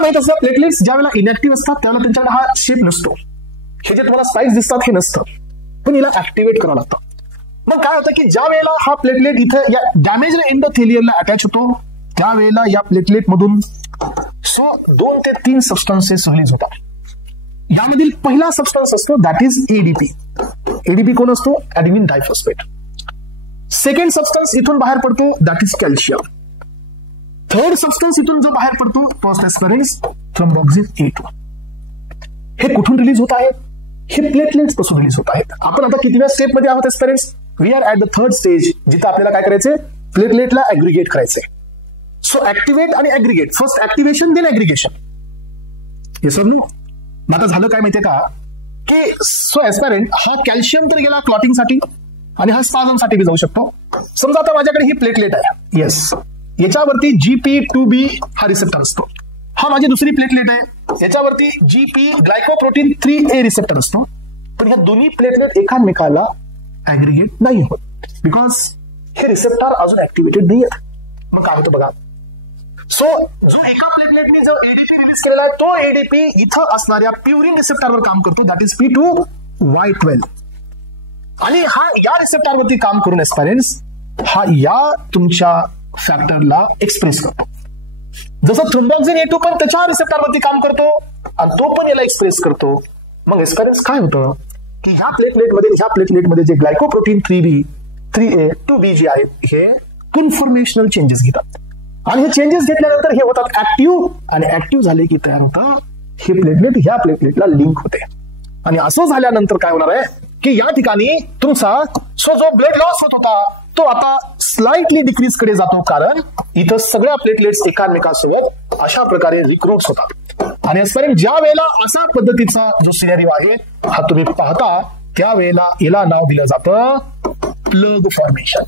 तुम्हाला माहित असतं प्लेटलेट्स ज्या वेळेला इनॅक्टिव्ह असतात त्यावेळेला त्यांच्याकडे हा शेप नसतो. हे जे तुम्हाला स्पाइक्स दिसतात हे नसतं, पण हिला ऍक्टिव्हेट करावं लागतं. मग काय होतं की ज्या वेळेला हा प्लेटलेट इथं या डॅमेज एंडोथेलियमला अटॅच होतो त्यावेळेला या प्लेटलेट मधून 2 ते 3 सबस्टन्सेस रिलीज होतात. यामधील पहिला सबस्टन्स असतो दॅट इज एडीपी. एडीपी कोण असतो? ऍडेनिन डायफॉस्फेट. सेकंड सबस्टन्स इथून बाहेर पडतो that is calcium. Third substance इथून जो बाहेर पडतो तो एस्पेरेन्स थ्रोम्बोक्सिन A2. हे कुठून रिलीज होत आहे? हे प्लेटलेट्स पासून रिलीज होत आहेत. आपण आता कितव्या स्टेप मध्ये आहोत aspirants? We are at the third stage, जिथे आपल्याला काय करायचंय? प्लेटलेटला ऍग्रिगेट करायचंय. सो ऍक्टिव्हेट आणि aggregate, first activation then aggregation. हे सर मग आता झालं काय माहितीये का की सो एस्पेरेंट हा कॅल्शियम तर गेला क्लॉटिंगसाठी आणि हा स्पाझमसाठी बी जाऊ शकतो. समजा आता माझ्याकडे ही प्लेटलेट आहे, येस, याच्यावरती GP2B हा रिसेप्टर असतो. हा माझी दुसरी प्लेटलेट आहे, याच्यावरती GP ग्लायकोप्रोटीन 3A रिसेप्टर असतो. पण ह्या दोन्ही प्लेटलेट एकामेकाला ऍग्रिगेट नाही होत बिकॉज हे रिसेप्टर अजून ऍक्टिव्हेटेड नाही आहेत. मग काय होतं बघा, सो जो एका प्लेटलेटने जो एडीपी रिलीज केलेला आहे तो एडीपी इथं असणाऱ्या प्युरिन रिसेप्टरवर काम करतो दॅट इज P2Y12 आणि हा या रिसेप्टरवरती काम करून एस्पेरेन्स हा या तुमच्या फॅक्टरला एक्सप्रेस करतो. जसं थ्रोम्बोक्सिन A2 पण त्याच्या रिसेप्टरवरती काम करतो आणि तो पण याला एक्सप्रेस करतो. मग एस्पेरेन्स काय होतं की ह्या प्लेटलेटमध्ये जे ग्लायकोप्रोटीन 3A 2B जे आहेत हे कन्फॉर्मेशनल चेंजेस घेतात आणि हे चेंजेस घेतल्यानंतर हे होतात ऍक्टिव्ह आणि ऍक्टिव्ह झाले की तयार होतं हे प्लेटलेट ह्या प्लेटलेटला लिंक होते. आणि असं झाल्यानंतर काय होणार आहे की या ठिकाणी तुमचा जो ब्लड लॉस होत होता तो आता स्लाइटली डिक्रीज कडे जातो, कारण इथं सगळ्या प्लेटलेट्स एकामेकांसोबत अशा प्रकारे रिक्रोट्स होतात. आणि आजपर्यंत ज्या वेळेला अशा पद्धतीचा जो सिनेरिओ आहे हा तुम्ही पाहता त्यावेळेला याला नाव दिलं जातं प्लग फॉर्मेशन.